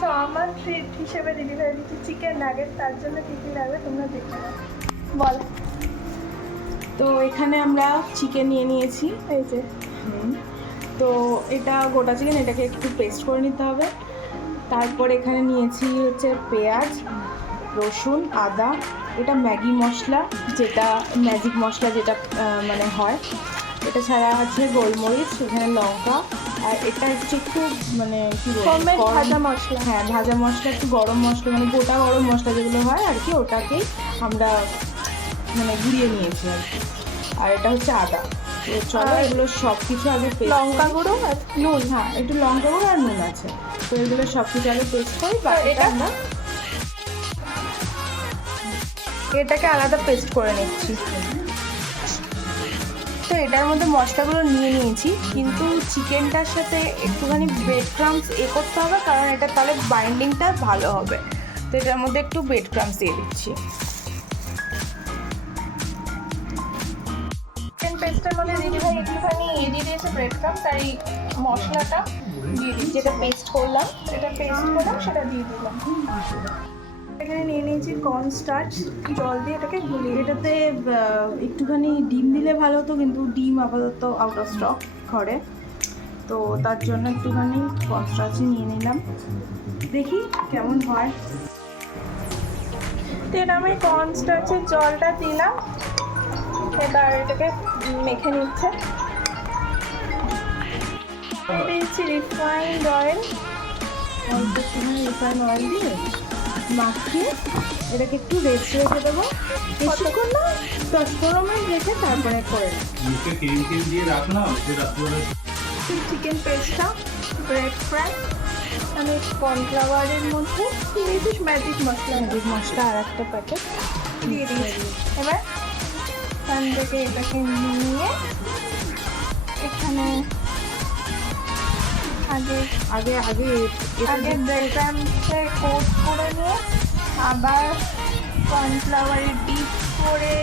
তো আমার ট্রিট হিসেবে দিদিভাই দিচ্ছি চিকেন নাগেট, তার জন্য কী কী লাগবে তোমরা দেখে নাও। বল। তো এখানে আমরা চিকেন নিয়ে নিয়েছি, এই যে তো এটা গোটা চিকেন, এটাকে একটু পেস্ট করে নিতে হবে। তারপর এখানে নিয়েছি হচ্ছে পেঁয়াজ, রসুন, আদা, এটা ম্যাগি মশলা, যেটা ম্যাজিক মশলা যেটা মানে হয়, এটা ছাড়া আছে গোলমরিচ, এখানে লঙ্কা, আর এটা হচ্ছে একটু মানে কী হোমমেড বলবো, ভাজা মশলা। হ্যাঁ ভাজা মশলা, একটু গরম মশলা মানে গোটা গরম মশলা যেগুলো হয় আর কি, ওটাকেই আমরা মানে গুঁড়িয়ে নিয়েছি আর কি। আর এটা হচ্ছে আদা। তো চলো এগুলো সব কিছু আগে লঙ্কা গুঁড়ো আর নুন। হ্যাঁ একটু লঙ্কা গুঁড়ো আর নুন আছে, তো এগুলো সব কিছু আগে পেস্ট করি। বা এটা আমরা এটাকে আলাদা পেস্ট করে নিচ্ছি। তো এটার মধ্যে মশলাগুলো নিয়ে নিয়েছি, কিন্তু চিকেনটার সাথে একটুখানি ব্রেড ক্রাম্পস করতে হবে, কারণ এটা তাহলে বাইন্ডিংটা ভালো হবে। তো এটার মধ্যে একটু ব্রেড ক্রাম্পস দিয়ে দিচ্ছি। চিকেন পেস্টের মধ্যে দিদিভাই একটুখানি দিয়ে দিয়েছে ব্রেড ক্রাম্পস, আর এই মশলাটা দিয়ে দিচ্ছি, যেটা পেস্ট করলাম যেটা পেস্ট করলাম সেটা দিয়ে দিলাম। এখানে নিয়ে নিয়েছি কর্ন স্টার্চ, জল দিয়ে এটাকে গুলিয়ে। এটাতে একটুখানি ডিম দিলে ভালো হতো, কিন্তু ডিম আপাতত আউট অফ স্টক ঘরে, তো তার জন্য একটুখানি কর্নস্টার্চই নিয়ে নিলাম, দেখি কেমন হয়। তো এটা আমি কর্ন স্টার্চের জলটা দিলাম, এবার এটাকে মেখে নিচ্ছে। দিয়েছি রিফাইন্ড অয়েল, অল্প একটুখানি রিফাইন অয়েল দিয়ে মাখিয়ে এটাকে একটু রেস্ট রেখে দেবো, বেশিক্ষণ না, 10-15 মিনিট রেখে তারপরে করে মুখে ক্রিম ক্রিম দিয়ে রাখো না, সে রাত্রিবেলা চিকেন পেস্টটা, ব্রেড ফ্রাই, আমি কর্নফ্লাওয়ারের মধ্যে দিয়েছি ম্যাজিক মশলা, ম্যাজিক মশলা আর একটা প্যাকেট দিয়ে দিয়েছি। এবার এখান থেকে এটাকে নিয়ে এখানে আগে আগে আগে আগে ব্রেড ক্রাম্পসে কোট করে নিয়ে আবার কর্নফ্লাওয়ারে ডিপ করে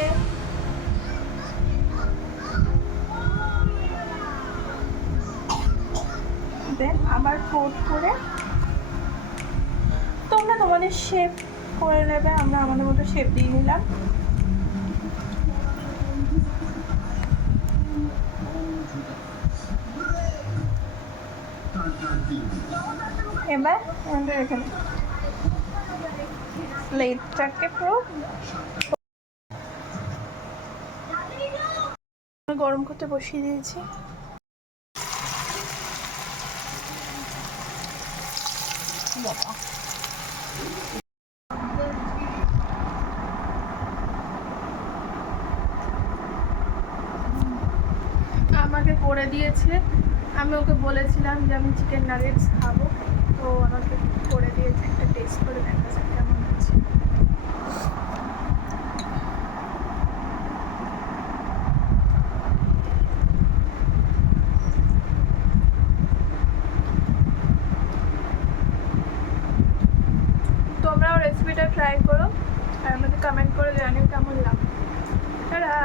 দেন আবার কোট করে তোমরা তোমাদের শেপ করে নেবে, আমরা আমাদের মতো শেপ দিয়ে নিলাম। এবার আমাদের এখানে প্লেটটাকে পুরো গরম করতে বসিয়ে দিয়েছি। আমাকে করে দিয়েছে, আমি ওকে বলেছিলাম যে আমি চিকেন নাগেটস খাবো, তো আমাকে করে দিয়েছে, একটা টেস্ট করে দেখা যাক কেমন আছে। তোমরাও রেসিপিটা ট্রাই করো আর আমাদের কমেন্ট করে জানিও কেমন লাগবে। টাটা।